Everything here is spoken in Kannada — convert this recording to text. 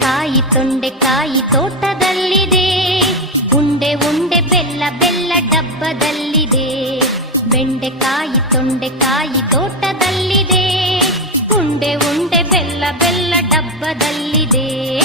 ತೊಂಡೆಕಾಯಿ ತೋಟದಲ್ಲಿದೆ. ಉಂಡೆ ಉಂಡೆ ಬೆಲ್ಲ ಬೆಲ್ಲ ಡಬ್ಬದಲ್ಲಿದೆ. ಬೆಂಡೆಕಾಯಿ ತೊಂಡೆಕಾಯಿ ತೋಟದಲ್ಲಿದೆ. ಉಂಡೆ ಉಂಡೆ ಬೆಲ್ಲ ಬೆಲ್ಲ ಡಬ್ಬದಲ್ಲಿದೆ.